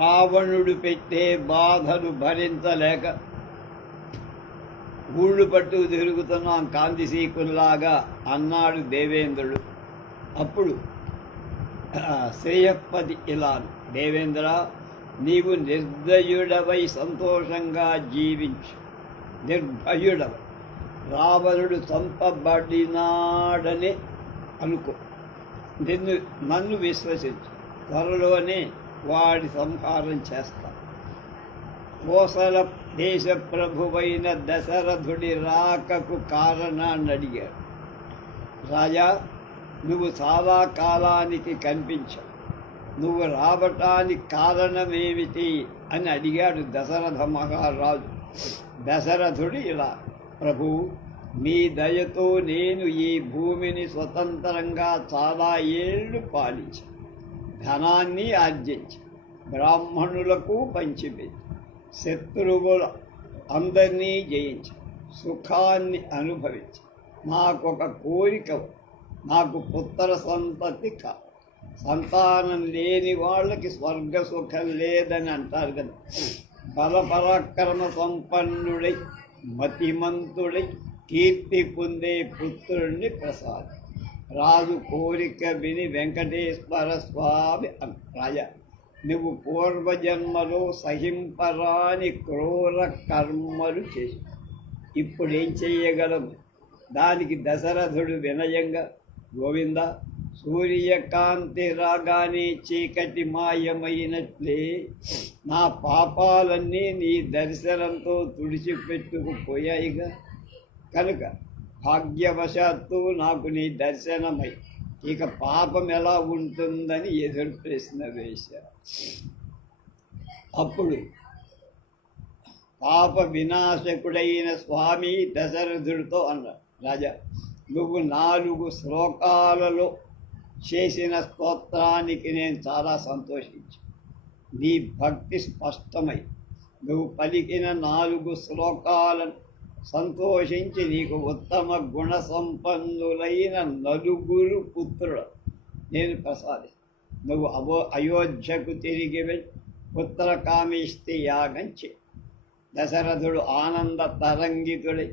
రావణుడు పెట్టే బాధను భరించలేక ఊళ్ళు పట్టు తిరుగుతున్నాం కాంతిశీకుల్లాగా అన్నాడు దేవేంద్రుడు. అప్పుడు శ్రేయపతి శ్రేయప్పతి ఇలా దేవేంద్ర నీవు నిర్దయుడవై సంతోషంగా జీవించు నిర్భయుడవై. రావణుడు చంపబడినాడని అనుకో నిన్ను నన్ను విశ్వసించు త్వరలోనే వాడి సంహారం చేస్తా. కోసల దేశ ప్రభువైన దశరథుడి రాకకు కారణాన్ని అడిగాడు. రాజా నువ్వు చాలా కాలానికి కనిపించావు. నువ్వు రావటానికి కారణమేమిటి అని అడిగాడు దశరథ మహారాజు. దశరథుడు ఇలా ప్రభు మీ దయతో నేను ఈ భూమిని స్వతంత్రంగా చాలా ఏళ్ళు పాలించాను. ధనాన్ని ఆర్జించి. బ్రాహ్మణులకు పంచిపెట్టి. శత్రువుల అందరినీ జయించి. సుఖాన్ని అనుభవించి. నాకొక కోరిక నాకు పుత్ర సంతతి కా. సంతానం లేని వాళ్ళకి స్వర్గ సుఖం లేదని అంటారు కదా. బలపరాక్రమ సంపన్నుడై మతిమంతుడై కీర్తి పొందే పుత్రుణ్ణి ప్రసాద్ రాజు కోరిక విని వెంకటేశ్వర స్వామి అన్న నువ్వు పూర్వజన్మలో సహింపరాని క్రూర కర్మలు చేసి. ఇప్పుడు ఏం చెయ్యగలవు? దానికి దశరథుడు వినయంగా గోవింద సూర్యకాంతి రాగానే చీకటి మాయమైనట్లే. నా పాపాలన్నీ నీ దర్శనంతో తుడిచిపెట్టుకుపోయాయిగా. కనుక భాగ్యవశాత్తు నాకు నీ దర్శనమై. ఇక పాపం ఎలా ఉంటుందని ఎదురు ప్రశ్న వేశారు అప్పుడు పాప వినాశకుడైన స్వామి దశరథుడితో అన్నాడు రాజా నువ్వు నాలుగు శ్లోకాలలో చేసిన స్తోత్రానికి నేను చాలా సంతోషించాను నీ భక్తి స్పష్టమై. నువ్వు పలికిన నాలుగు శ్లోకాలను సంతోషించి నీకు ఉత్తమ గుణ సంపన్నులైన నలుగురు పుత్రుడు నేను ప్రసాది నువ్వు అవో అయోధ్యకు తిరిగి వెళ్ళి పుత్రకామిష్టి యాగం చే దశరథుడు ఆనంద తరంగితుడి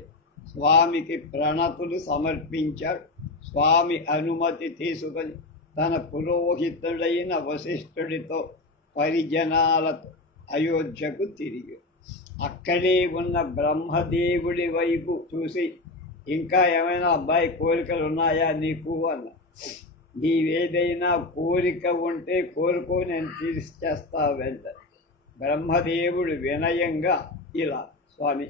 స్వామికి ప్రణతులు సమర్పించాడు. స్వామి అనుమతి తీసుకొని తన పురోహితుడైన వశిష్ఠుడితో పరిజనాలతో అయోధ్యకు తిరిగి అక్కడే ఉన్న బ్రహ్మదేవుడి వైపు చూసి ఇంకా ఏమైనా అబ్బాయి కోరికలు ఉన్నాయా నీకు? అన్న. నీవేదైనా కోరిక ఉంటే కోరుకో నేను తీర్చేస్తా వెంట. బ్రహ్మదేవుడు వినయంగా ఇలా స్వామి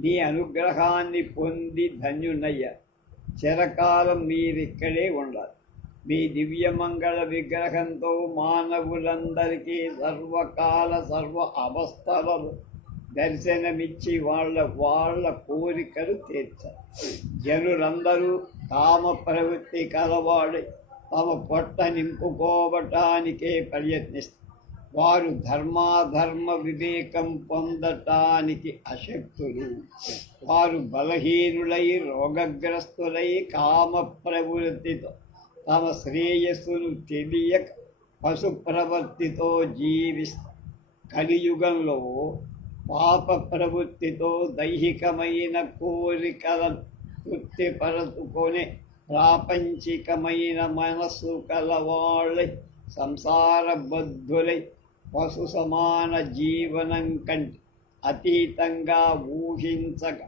నీ అనుగ్రహాన్ని పొంది ధన్యున్నయ్యా చిరకాలం మీరిక్కడే ఉండాలి. మీ దివ్యమంగళ విగ్రహంతో మానవులందరికీ సర్వకాల సర్వ అవస్థలలో దర్శనమిచ్చి వాళ్ళ వాళ్ళ కోరికలు తీర్చారు. జనులందరూ కామ ప్రవృత్తి కలవాడి తమ పొట్ట నింపుకోవటానికే ప్రయత్నిస్తారు. వారు ధర్మాధర్మ వివేకం పొందటానికి అశక్తులు. వారు బలహీనులై రోగగ్రస్తులై కామ ప్రవృత్తితో తమ శ్రేయస్సును తెలియక పశు ప్రవృత్తితో జీవిస్తారు. కలియుగంలో పాప ప్రవృత్తితో దైహికమైన కోరికలను తృప్తిపరచుకొని ప్రాపంచికమైన మనస్సు కలవాళ్ళై సంసార బద్ధులై పశు సమాన జీవనం కంటే అతీతంగా ఊహించక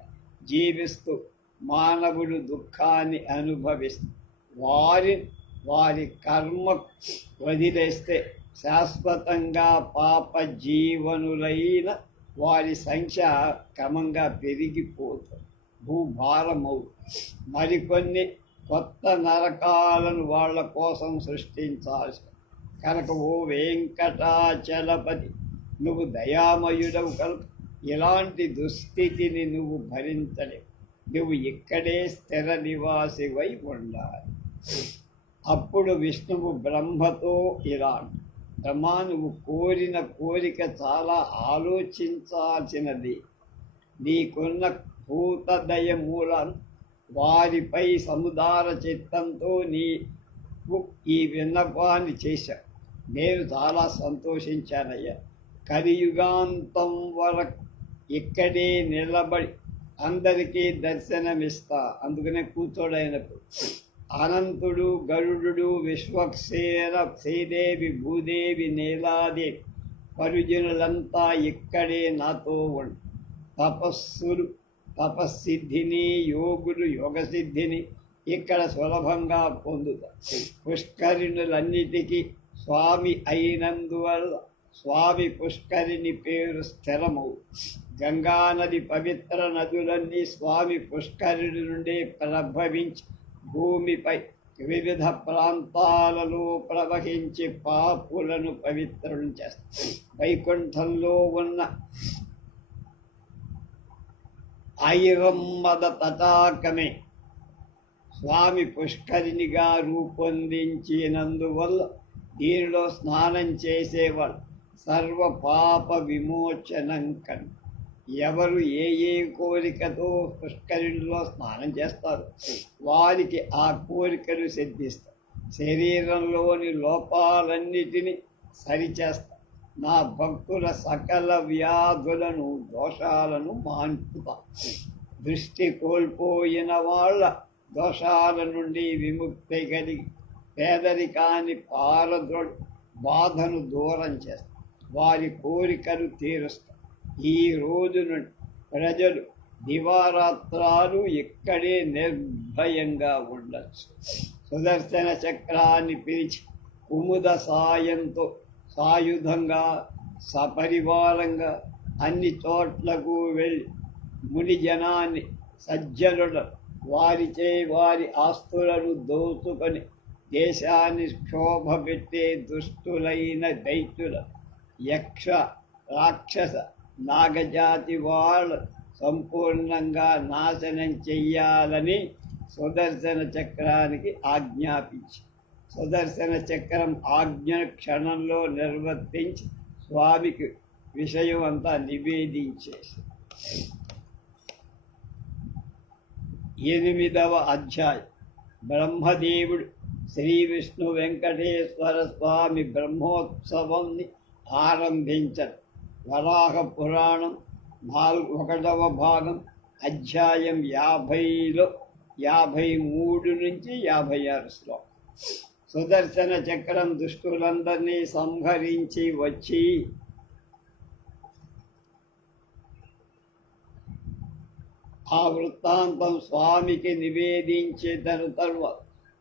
జీవిస్తూ మానవుడు దుఃఖాన్ని అనుభవిస్తూ వారి వారి కర్మ వదిలేస్తే శాశ్వతంగా పాప జీవనులైన వారి సంఖ్య క్రమంగా పెరిగిపోతుంది భూభారమవు. మరికొన్ని కొత్త నరకాలను వాళ్ళ కోసం సృష్టించాల్సి కనుక ఓ వెంకటాచలపతి నువ్వు దయామయుడవు కనుక. ఇలాంటి దుస్థితిని నువ్వు భరించలేవు. నువ్వు ఇక్కడే స్థిర నివాసివై ఉండాలి. అప్పుడు విష్ణువు బ్రహ్మతో ఇలా రమా నువ్వు కోరిన కోరిక చాలా ఆలోచించాల్సినది. నీకున్న భూతదయ మూలం వారిపై సముదార చిత్తంతో నీవు ఈ విన్నపాన్ని చేశావు నేను చాలా సంతోషించానయ్యా. కలియుగాంతం వరకు ఇక్కడే నిలబడి అందరికీ దర్శనమిస్తా. అందుకనే కూర్చోడైనప్పుడు అనంతుడు గరుడు విశ్వక్సేర శ్రీదేవి భూదేవి నీలాదేవి పరిజనులంతా ఇక్కడే నాతో ఉండు. తపస్సులు తపస్సిద్ధిని యోగులు యోగసిద్ధిని ఇక్కడ సులభంగా పొందుతారు పుష్కరిణులన్నిటికీ స్వామి అయినందువల్ల స్వామి పుష్కరిణి పేరు స్థిరము గంగానది పవిత్ర నదులన్నీ స్వామి పుష్కరిణి నుండి ప్రభవించి భూమిపై వివిధ ప్రాంతాలలో ప్రవహించి పాపులను పవిత్రం చేస్తాయి వైకుంఠంలో ఉన్న ఐరమ్మద తటాకమే స్వామి పుష్కరిణిగా రూపొందించినందువల్ల దీనిలో స్నానం చేసేవాళ్ళు సర్వ పాప విమోచనం కన్ ఎవరు ఏ ఏ కోరికతో పుష్కరిణిలో స్నానం చేస్తారు? వారికి ఆ కోరికలు సిద్ధిస్తారు. శరీరంలోని లోపాలన్నిటినీ సరిచేస్తా నా భక్తుల సకల వ్యాధులను దోషాలను మాన్పుతా దృష్టి కోల్పోయిన వాళ్ళ దోషాల నుండి విముక్తి కలిగి పేదరికాన్ని పారద్రోడి బాధను దూరం చేస్తా వారి కోరికలు తీరుస్తా ఈ రోజు నుండి ప్రజలు దివారాత్రాలు ఇక్కడే నిర్భయంగా ఉండొచ్చు. సుదర్శన చక్రాన్ని పిలిచి కుముద సాయంతో సాయుధంగా సపరివారంగా అన్ని చోట్లకు వెళ్ళి ముని జనాన్ని సజ్జనుల వారిచే వారి ఆస్తులను దోచుకొని దేశాన్ని క్షోభ పెట్టే దుష్టులైన దైత్యుల యక్ష రాక్షస నాగజాతి వాళ్ళు సంపూర్ణంగా నాశనం చెయ్యాలని సుదర్శన చక్రానికి ఆజ్ఞాపించి సుదర్శన చక్రం ఆజ్ఞ క్షణంలో నిర్వర్తించి స్వామికి విషయం అంతా నివేదించేసి. ఎనిమిదవ అధ్యాయం. బ్రహ్మదేవుడు శ్రీ విష్ణు వెంకటేశ్వర స్వామి బ్రహ్మోత్సవాన్ని ఆరంభించరు వరాహ పురాణం నాలుగు ఒకటవ భాగం అధ్యాయం యాభైలో యాభై మూడు నుంచి యాభై ఆరు శ్లోకం. సుదర్శన చక్రం దుష్టులందరినీ సంహరించి వచ్చి ఆ వృత్తాంతం స్వామికి నివేదించిన తరువాత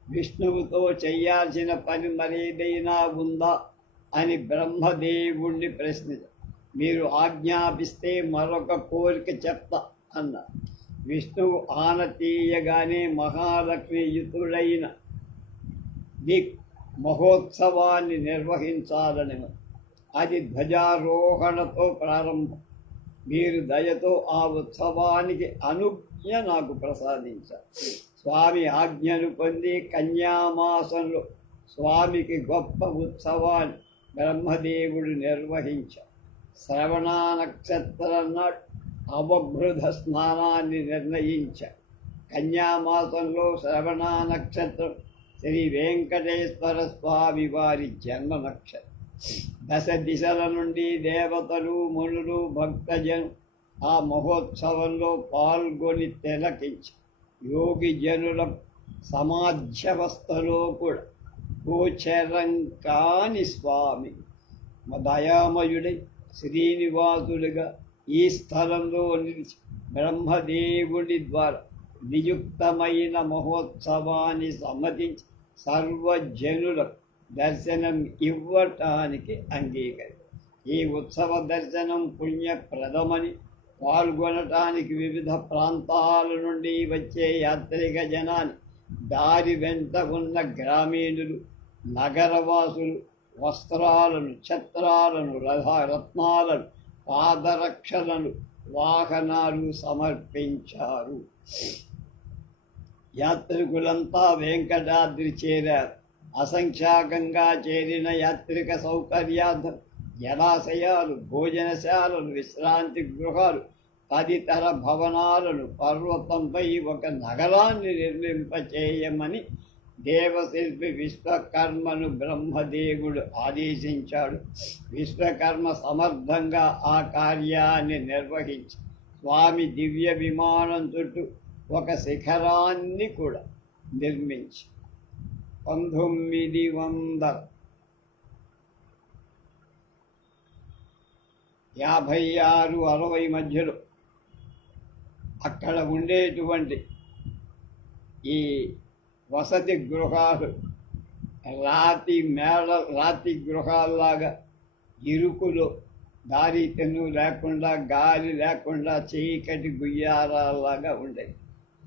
విష్ణువుతో చేయాల్సిన పని మరేదైనా ఉందా అని బ్రహ్మదేవుణ్ణి ప్రశ్నించారు మీరు ఆజ్ఞాపిస్తే మరొక కోరిక చెప్తా అన్న. విష్ణువు ఆనతీయగానే మహాలక్ష్మియుతుడైన దిక్ మహోత్సవాన్ని నిర్వహించాలని అది ధ్వజారోహణతో ప్రారంభం. మీరు దయతో ఆ ఉత్సవానికి అనుజ్ఞ నాకు ప్రసాదించారు స్వామి ఆజ్ఞను పొంది కన్యామాసంలో స్వామికి గొప్ప ఉత్సవాన్ని బ్రహ్మదేవుడు నిర్వహించారు శ్రవణ నక్షత్రం నాడు అవబృధ స్నానాన్ని నిర్ణయించ. కన్యామాసంలో శ్రవణ నక్షత్రం శ్రీ వెంకటేశ్వర స్వామి వారి జన్మ నక్షత్రం. దశ దిశల నుండి దేవతలు మునులు భక్తజను ఆ మహోత్సవంలో పాల్గొని తిలకించి. యోగి జనుల సమాధ్యవస్థలో కూడా గోచరం కాని స్వామి. దయామయుడై శ్రీనివాసులుగా ఈ స్థలంలో నిలిచి బ్రహ్మదేవుడి ద్వారా నియుక్తమైన మహోత్సవాన్ని సమ్మతించి సర్వజనులకు దర్శనం ఇవ్వటానికి అంగీకరి ఈ ఉత్సవ దర్శనం పుణ్యప్రదమని పాల్గొనటానికి వివిధ ప్రాంతాల నుండి వచ్చే యాత్రిక జనాన్ని దారి వెంట ఉన్న గ్రామీణులు నగరవాసులు వస్త్రాలను ఛత్రాలను రథ రత్నాలను పాదరక్షలను వాహనాలు సమర్పించారు. యాత్రికులంతా వెంకటాద్రి చేరారు. అసంఖ్యాకంగా చేరిన యాత్రిక సౌకర్యార్థం జలాశయాలు భోజనశాలలు విశ్రాంతి గృహాలు తదితర భవనాలను పర్వతంపై ఒక నగరాన్ని నిర్మింపచేయమని దేవశిల్పి విశ్వకర్మను బ్రహ్మదేవుడు ఆదేశించాడు. విశ్వకర్మ సమర్థంగా ఆ కార్యాన్ని నిర్వహించి స్వామి దివ్య విమానం చుట్టూ ఒక శిఖరాన్ని కూడా నిర్మించి పంతొమ్మిది వందల యాభై ఆరు అరవై మధ్యలో అక్కడ ఉండేటువంటి ఈ వసతి గృహాలు రాతి మేడ రాతి గృహాల్లాగా ఇరుకులో దారి తెన్ను లేకుండా గాలి లేకుండా చీకటి గుయ్యారాల్లాగా ఉండేవి.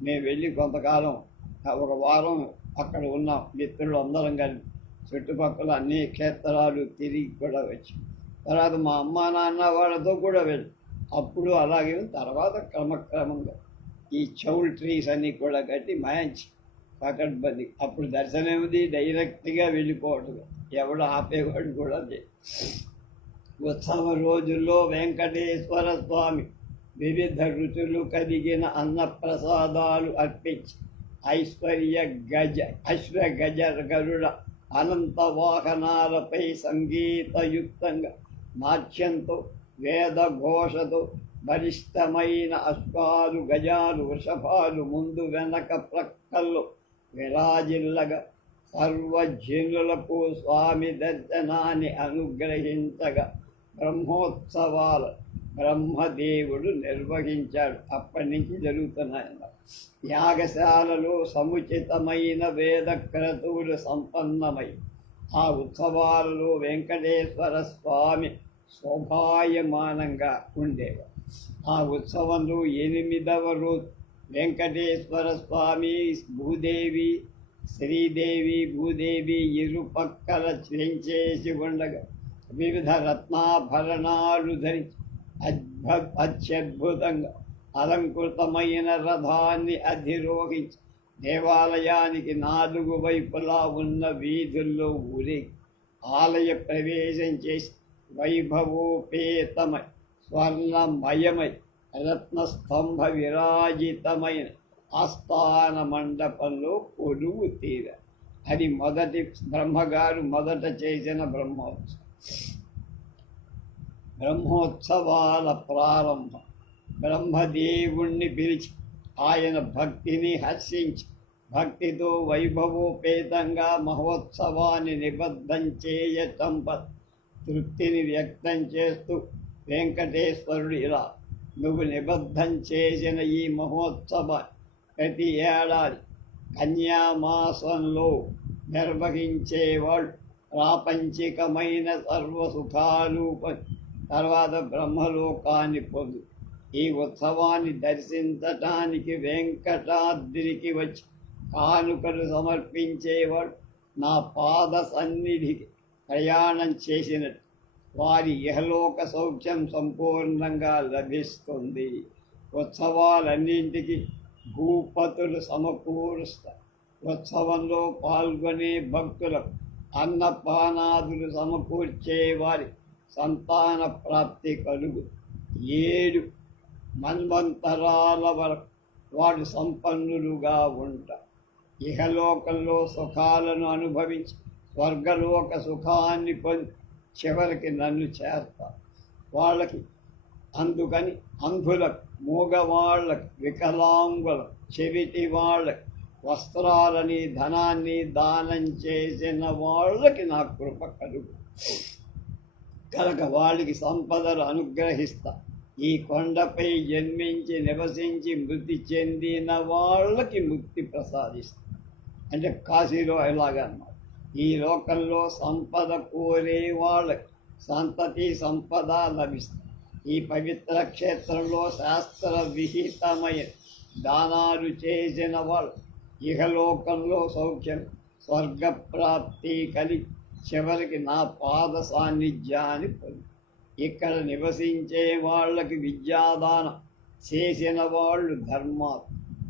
మేము వెళ్ళి కొంతకాలం ఒక వారం అక్కడ ఉన్నాం మిత్రులు అందరం కలిసి చుట్టుపక్కల అన్ని క్షేత్రాలు తిరిగి కూడా వచ్చి. తర్వాత మా అమ్మ నాన్న వాళ్ళతో కూడా వెళ్ళి. అప్పుడు అలాగే తర్వాత క్రమక్రమంగా ఈ చౌల్ ట్రీస్ అన్నీ కూడా కట్టి మంచి పకడ్బంది. అప్పుడు దర్శనం డైరెక్ట్గా వెళ్ళిపోవటం. ఎవడు ఆపేవాడు కూడా ఉత్సవ రోజుల్లో వెంకటేశ్వర స్వామి వివిధ రుచులు కలిగిన అన్నప్రసాదాలు అర్పించి ఐశ్వర్య గజ అశ్వ గజ గరుడ అనంత వాహనాలపై సంగీతయుక్తంగా నాట్యంతో వేదఘోషతో బలిష్టమైన అశ్వాలు గజాలు వృషభాలు ముందు వెనక ప్రక్కల్లో విరాజిల్లగా సర్వజనులకు స్వామి దర్శనాన్ని అనుగ్రహించగా. బ్రహ్మోత్సవాలు బ్రహ్మదేవుడు నిర్వహించాడు. అప్పటి నుంచి జరుగుతున్నాయన్న యాగశాలలో సముచితమైన వేద క్రతువులు సంపన్నమై ఆ ఉత్సవాలలో వెంకటేశ్వర స్వామి శోభాయమానంగా ఉండేవారు. ఆ ఉత్సవంలో ఎనిమిదవ రోజు వెంకటేశ్వర స్వామి భూదేవి శ్రీదేవి భూదేవి ఇరుపక్కల చెంచేసి ఉండగా వివిధ రత్నాభరణాలు ధరించి అద్భు అత్యద్భుతంగా అలంకృతమైన రథాన్ని అధిరోహించి దేవాలయానికి నాలుగు వైపులా ఉన్న వీధుల్లో ఊరి ఆలయ ప్రవేశం చేసి వైభవోపేతమై స్వర్ణమయమై రత్నస్తంభ విరాజితమైన ఆస్థాన మండపంలో కొలువు తీర అది మొదటి బ్రహ్మగారు మొదట చేసిన బ్రహ్మోత్సవం బ్రహ్మోత్సవాల ప్రారంభం. బ్రహ్మదేవుణ్ణి పిలిచి ఆయన భక్తిని హర్షించి భక్తితో వైభవోపేతంగా మహోత్సవాన్ని నిబద్ధం చేయటం తృప్తిని వ్యక్తం చేస్తూ వెంకటేశ్వరుడు ఇలా నువ్వు నిబద్ధం చేసిన ఈ మహోత్సవ ప్రతి ఏడాది కన్యామాసంలో నిర్వహించేవాళ్ళు ప్రాపంచికమైన సర్వసుఖాలు తర్వాత బ్రహ్మలోకాన్ని పొందు. ఈ ఉత్సవాన్ని దర్శించటానికి వెంకటాద్రికి వచ్చి కానుకలు సమర్పించేవాడు నా పాద సన్నిధికి ప్రయాణం చేసినట్టు. వారి ఇహలోక సౌఖ్యం సంపూర్ణంగా లభిస్తుంది. ఉత్సవాలన్నింటికి భూపతులు సమకూరుస్తారు ఉత్సవంలో పాల్గొనే భక్తులకు అన్నపానాదులు సమకూర్చే వారి సంతాన ప్రాప్తి కలుగు. ఏడు మన్వంతరాల వరకు వాడు సంపన్నులుగా ఉంటారు ఇహలోకంలో సుఖాలను అనుభవించి స్వర్గలోక సుఖాన్ని పొంది చివరికి నన్ను చేస్తా వాళ్ళకి అందుకని అంధులకు మూగవాళ్ళకి వికలాంగులకు చెవిటి వాళ్ళకి వస్త్రాలని ధనాన్ని దానం చేసిన వాళ్ళకి నా కృప కలుగు. కనుక వాళ్ళకి సంపదలు అనుగ్రహిస్తా. ఈ కొండపై జన్మించి నివసించి మృతి చెందిన వాళ్ళకి ముక్తి ప్రసాదిస్తా. అంటే కాశీలో ఎలాగన్నమాట ఈ లోకంలో సంపద కోరే వాళ్ళ సంతతి సంపద లభిస్తుంది ఈ పవిత్ర క్షేత్రంలో శాస్త్ర విహితమైన దానాలు చేసిన వాళ్ళు ఇహలోకంలో సౌఖ్యం స్వర్గప్రాప్తి కలిగి చివరికి నా పాద సాన్నిధ్యాన్ని పొంది. ఇక్కడ నివసించే వాళ్ళకి విద్యాదానం చేసిన వాళ్ళు ధర్మాలు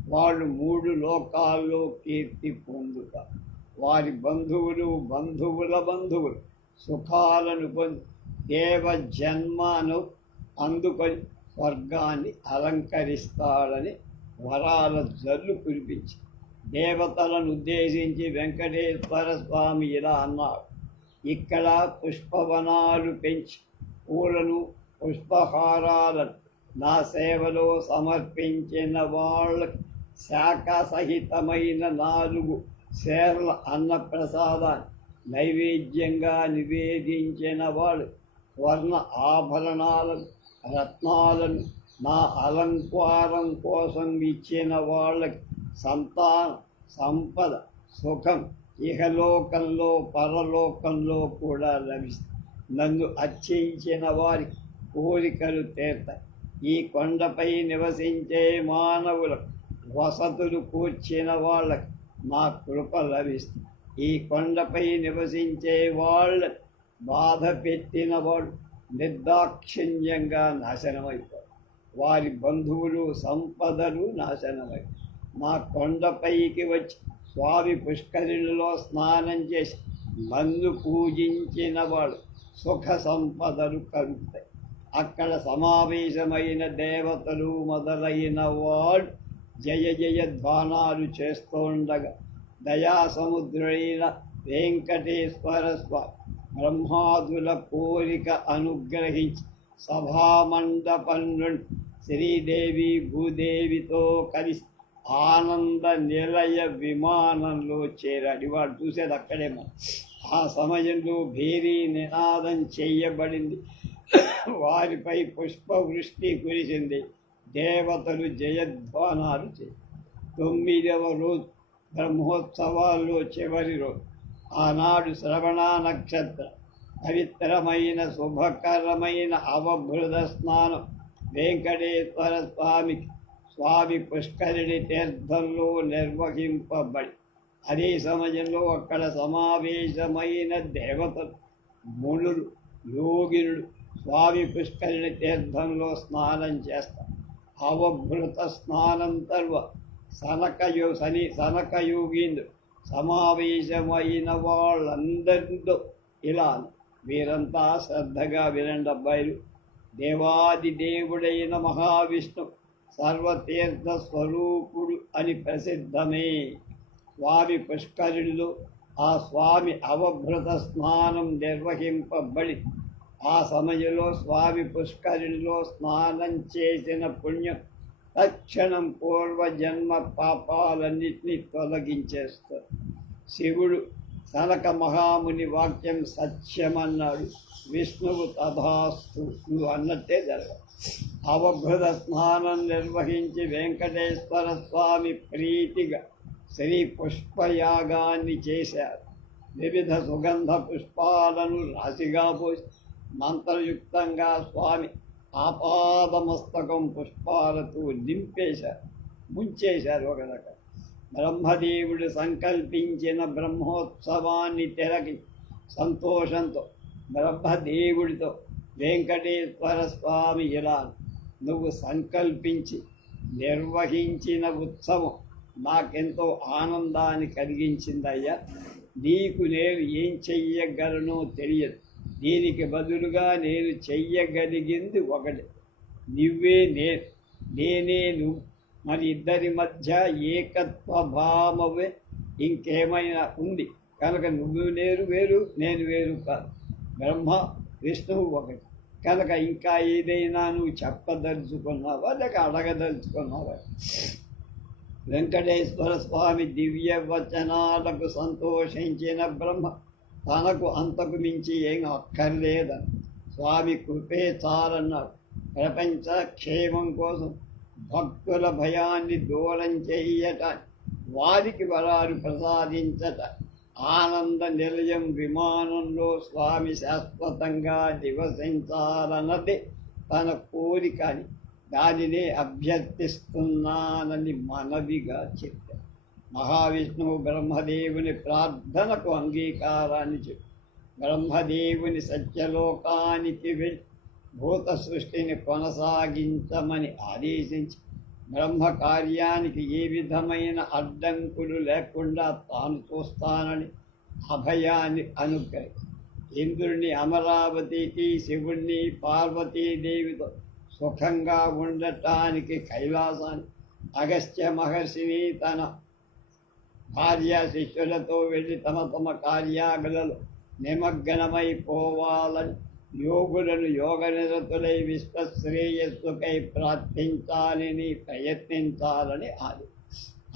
వాళ్ళు మూడు లోకాల్లో కీర్తి పొందుతారు. వారి బంధువులు బంధువుల బంధువులు. సుఖాలను పొంది దేవ జన్మను అందుకొని స్వర్గాన్ని అలంకరిస్తాడని వరాల జల్లు కురిపించి దేవతలను ఉద్దేశించి వెంకటేశ్వర స్వామి ఇలా అన్నాడు. ఇక్కడ పుష్పవనాలు పెంచి పూలను పుష్పహారాలను నా సేవలో సమర్పించిన వాళ్ళకి శాఖ సహితమైన నాలుగు సేర్ల అన్నప్రసాద నైవేద్యంగా నివేదించిన వాడు స్వర్ణ ఆభరణాలను రత్నాలను నా అలంకారం కోసం ఇచ్చిన వాళ్ళకి సంతాన సంపద సుఖం ఇహలోకంలో పరలోకంలో కూడా లభిస్తాయి నన్ను అర్చించిన వారి కోరికలు తీర్తాయి. ఈ కొండపై నివసించే మానవులకు వసతులు కూర్చిన వాళ్ళకి మా కృప లభిస్తుంది ఈ కొండపై నివసించే వాళ్ళు బాధ పెట్టిన వాళ్ళు నిర్దాక్షిణ్యంగా నాశనమైపోతాడు వారి బంధువులు సంపదలు నాశనమై మా కొండపైకి వచ్చి స్వామి పుష్కరిణిలో స్నానం చేసి నన్ను పూజించిన వాడు సుఖ సంపదలు కలుగుతాయి. అక్కడ సమావేశమైన దేవతలు మొదలైన వాళ్ళు జయ జయ ధ్వానాలు చేస్తుండగా దయా వెంకటేశ్వర స్వామి బ్రహ్మాదుల కోరిక అనుగ్రహించి సభామండపం నుండి శ్రీదేవి భూదేవితో కలిసి ఆనంద నిలయ విమానంలో చేరాడు. వాడు చూసేది అక్కడే మనం ఆ సమయంలో భేరీ నినాదం చేయబడింది. వారిపై పుష్పవృష్టి కురిసింది. దేవతలు జయధ్వానాలు చే తొమ్మిదవ రోజు బ్రహ్మోత్సవాల్లో చివరి రోజు. ఆనాడు శ్రవణ నక్షత్ర పవిత్రమైన శుభకరమైన అవభృత స్నానం వెంకటేశ్వర స్వామికి. స్వామి పుష్కరిణి తీర్థంలో నిర్వహింపబడి అదే సమయంలో అక్కడ సమావేశమైన దేవతలు మునులు యోగినుడు స్వామి పుష్కరిణి తీర్థంలో స్నానం చేస్తారు. అవభృత స్నానం తర్వాత సనకయో సని సనకయోగీంద్రు సమావేశమైన వాళ్ళందరితో ఇలా వీరంతా శ్రద్ధగా వినండి అబ్బాయిలు దేవాది దేవుడైన మహావిష్ణు సర్వతీర్థ స్వరూపుడు అని ప్రసిద్ధమే స్వామి పుష్కరుడిలో ఆ స్వామి అవభృత స్నానం నిర్వహింపబడి ఆ సమయంలో స్వామి పుష్కరుడిలో స్నానం చేసిన పుణ్యం తక్షణం పూర్వజన్మ పాపాలన్నింటినీ తొలగించేస్తారు శివుడు సనక మహాముని వాక్యం సత్యమన్నాడు. విష్ణువు తథాస్తు. నువ్వు అన్నట్టే జరగదు. అవభృత స్నానం నిర్వహించి వెంకటేశ్వర స్వామి ప్రీతిగా శ్రీ పుష్పయాగాన్ని చేశారు. వివిధ సుగంధ పుష్పాలను రాశిగా పోసి మంత్రయుక్తంగా స్వామి ఆపాదమస్తకం పుష్పాలతో నింపేశారు ముంచేశారు ఒక రకం. బ్రహ్మదేవుడు సంకల్పించిన బ్రహ్మోత్సవాన్ని తెరకి సంతోషంతో బ్రహ్మదేవుడితో వెంకటేశ్వర స్వామి ఇలా నువ్వు సంకల్పించి నిర్వహించిన ఉత్సవం నాకెంతో ఆనందాన్ని కలిగించిందయ్యా. నీకు నేను ఏం చెయ్యగలనో తెలియదు. దీనికి బదులుగా నేను చెయ్యగలిగింది ఒకటి. నువ్వే నే నేనే నువ్వు మరి ఇద్దరి మధ్య ఏకత్వ భావమే ఇంకేమైనా ఉంది. కనుక నువ్వు నేరు వేరు నేను వేరు కాదు. బ్రహ్మ విష్ణువు ఒకటి. కనుక ఇంకా ఏదైనా నువ్వు చెప్పదలుచుకున్నావా? లేక అడగదలుచుకున్నావా? వెంకటేశ్వర స్వామి దివ్య వచనాలకు సంతోషించిన బ్రహ్మ తనకు అంతకు మించి ఏం అక్కర్లేదని స్వామి కృపే చాలన్నాడు. ప్రపంచ క్షేమం కోసం భక్తుల భయాన్ని దూరం చెయ్యట వారికి వరాలు ప్రసాదించట. ఆనంద నిలయం విమానంలో స్వామి శాశ్వతంగా నివసించాలన్నది తన కోరికని దానినే అభ్యర్థిస్తున్నానని మనవిగా చెప్పారు మహావిష్ణువు బ్రహ్మదేవుని ప్రార్థనకు అంగీకారాన్ని చెప్పి. బ్రహ్మదేవుని సత్యలోకానికి వెళ్ళి. భూత సృష్టిని కొనసాగించమని ఆదేశించి. బ్రహ్మ కార్యానికి ఏ విధమైన అడ్డంకులు లేకుండా తాను చూస్తానని అభయాన్ని అనుగ్రహి. ఇంద్రుని అమరావతికి శివుణ్ణి పార్వతీదేవితో సుఖంగా ఉండటానికి కైలాసాన్ని. అగస్త్య మహర్షిని తన భార్య శిష్యులతో వెళ్ళి తమ తమ కార్యాగలలో నిమగ్నమైపోవాలని యోగులను యోగ నిరతులై విశ్వశ్రేయస్సుకై ప్రార్థించాలని ప్రయత్నించాలని ఆది.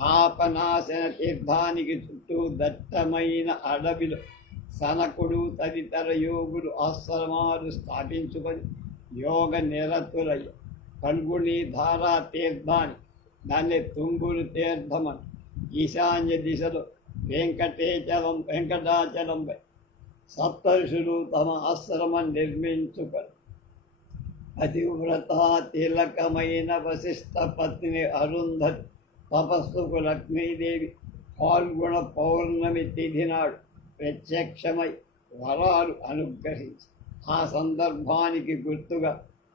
పాపనాశన తీర్థానికి చుట్టూ దట్టమైన అడవిలో సనకుడు తదితర యోగులు ఆశ్రమాలు స్థాపించుకొని యోగ నిరతులై పల్గుని ధారా తీర్థాన్ని దాన్ని తుంగులు తీర్థమని ఈశాన్య దిశలో వెంకటేచలం వెంకటాచలంపై సప్తరుషులు తమ ఆశ్రమం నిర్మించుకొని అతివ్రత తిలకమైన వశిష్ట పత్ని అరుంధతి తపస్సుకు లక్ష్మీదేవి పాల్గొన పౌర్ణమి తిథి నాడు ప్రత్యక్షమై వరాలు అనుగ్రహించి ఆ సందర్భానికి గుర్తుగా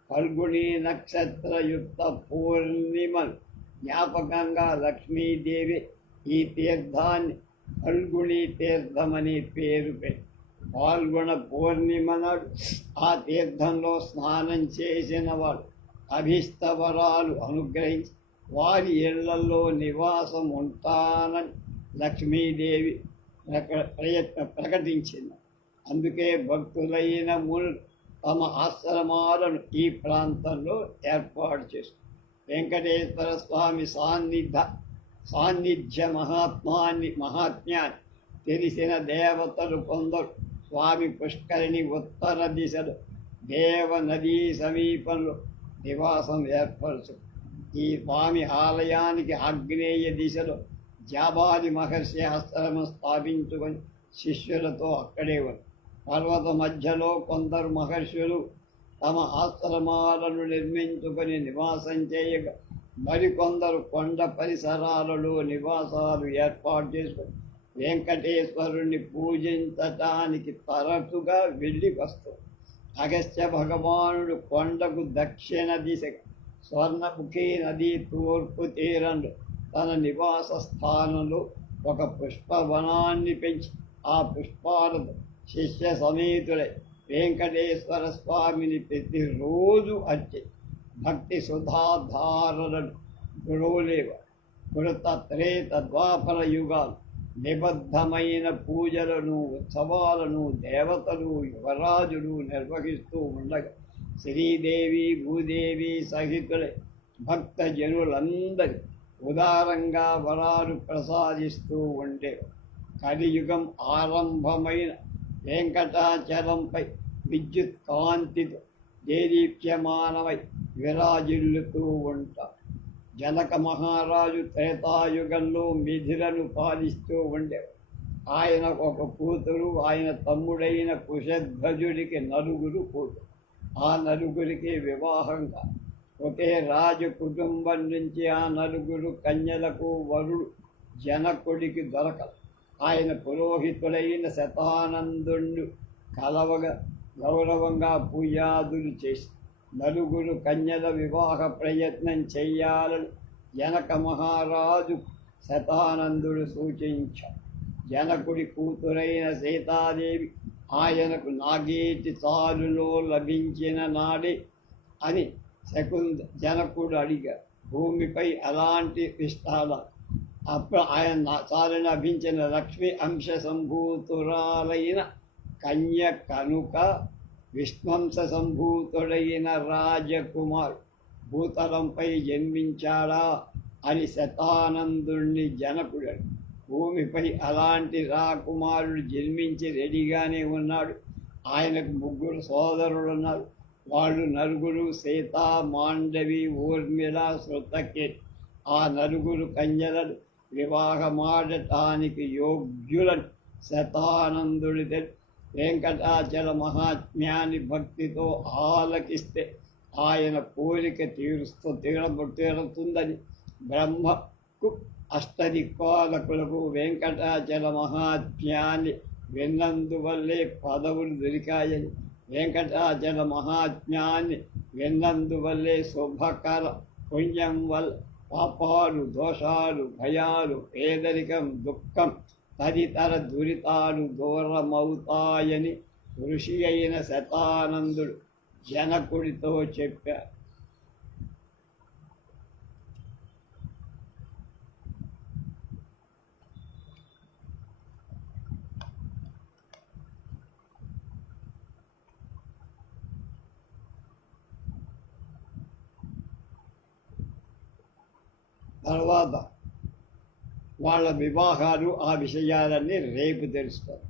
ఫల్గుణి నక్షత్రయుక్త పూర్ణిమను జ్ఞాపకంగా లక్ష్మీదేవి ఈ తీర్థాన్ని ఫల్గుణి తీర్థమని పేరు పెట్టి పాల్గొన పూర్ణిమ నాడు ఆ తీర్థంలో స్నానం చేసిన వాడు అభిస్తవరాలు అనుగ్రహించి వారి ఇళ్ళలో నివాసం ఉంటానని లక్ష్మీదేవి ప్రక- ప్రయత్న ప్రకటించింది. అందుకే భక్తులైన మునులు తమ ఆశ్రమాలను ఈ ప్రాంతంలో ఏర్పాటు చేస్తారు వెంకటేశ్వర స్వామి సాన్నిధ్య సాన్నిధ్య మహాత్మాన్ని మహాత్మ్యాన్ని తెలిసిన దేవతలు కొందరు. స్వామి పుష్కరిణి ఉత్తర దిశలో దేవ నదీ సమీపంలో నివాసం ఏర్పరచు. ఈ స్వామి ఆలయానికి ఆగ్నేయ దిశలో జాబాది మహర్షి ఆశ్రమం స్థాపించుకొని శిష్యులతో అక్కడే ఉంది పర్వత మధ్యలో కొందరు మహర్షులు తమ ఆశ్రమాలను నిర్మించుకొని నివాసం చేయగా మరికొందరు కొండ పరిసరాలలో నివాసాలు ఏర్పాటు చేసుకుని వెంకటేశ్వరుణ్ణి పూజించటానికి తరచుగా వెళ్ళి వస్తారు. అగస్త్య భగవానుడు కొండకు దక్షిణ దిశగా స్వర్ణముఖి నది తూర్పు తీరంలో తన నివాస స్థానంలో ఒక పుష్పవనాన్ని పెంచి ఆ పుష్పాలతో శిష్య సమేతుడై వెంకటేశ్వర స్వామిని ప్రతిరోజు అర్చి. భక్తి సుధాధారలను గురువులేవ కృత త్రేత ద్వాపర యుగాలు. నిబద్ధమైన పూజలను ఉత్సవాలను దేవతలు యువరాజులు నిర్వహిస్తూ ఉండగా శ్రీదేవి భూదేవి సహితులే భక్త జనులందరి ఉదారంగా వరాలు ప్రసాదిస్తూ ఉండేవారు కలియుగం ఆరంభమైన వెంకటాచలంపై విద్యుత్ కాంతితో దేదీప్యమానమై విరాజిల్లుతూ ఉంటారు జనక మహారాజు త్రేతాయుగంలో మిథిలను పాలిస్తూ ఉండేవారు ఆయన ఒక కూతురు ఆయన తమ్ముడైన కుశధ్వజుడికి నలుగురు కూతురు. ఆ నలుగురికి వివాహంగా. ఒకే రాజు కుటుంబం నుంచి ఆ నలుగురు కన్యలకు వరుడు జనకుడికి దొరకదు. ఆయన పురోహితుడైన శతానందుణ్ణి కలవగా గౌరవంగా పూజాదులు చేసి నలుగురు కన్యల వివాహ ప్రయత్నం చేయాలని జనక మహారాజు శతానందుడు సూచించాడు. జనకుడి కూతురైన సీతాదేవి ఆయనకు నాగేటి చాలులో లభించిన నాడే అని శకుంద జనకుడు అడిగాడు. భూమిపై అలాంటి విస్తాల అప్పుడు ఆయన నా- చాలు లభించిన లక్ష్మి అంశ సంభూతురాలైన కన్య కనుక విష్ణంస సంభూతుడైన రాజకుమార్ భూతలంపై జన్మించాడా అని శతానందుణ్ణి జనకుడు భూమిపై అలాంటి రాకుమారుడు జన్మించి రెడీగానే ఉన్నాడు. ఆయనకు ముగ్గురు సోదరులు ఉన్నారు వాళ్ళు నలుగురు సీత మాండవి ఊర్మిళ శృతకేట్ ఆ నలుగురు కన్యలను వివాహమాడటానికి యోగ్యులను శతానందుడి తెలుసు వెంకటాచల మహాత్మ్యాన్ని భక్తితో ఆలకిస్తే ఆయన కోరిక తీరుస్తూ తీర తీరుతుందని బ్రహ్మకు అష్టదిక్పాలకులకు వెంకటాచల మహాత్మ్యాన్ని విన్నందువల్లే పదవులు దొరికాయని వెంకటాచల మహాత్మ్యాన్ని విన్నందువల్లే శుభకర పుణ్యం వల్ల పాపాలు దోషాలు భయాలు పేదరికం దుఃఖం తదితర దురితాను ఘోరమవుతాయని ఋషి అయిన శతానందుడు జనకుడితో చెప్పారు. తర్వాత వాళ్ళ వివాహాలు ఆ విషయాలన్నీ రేపు తెలుస్తారు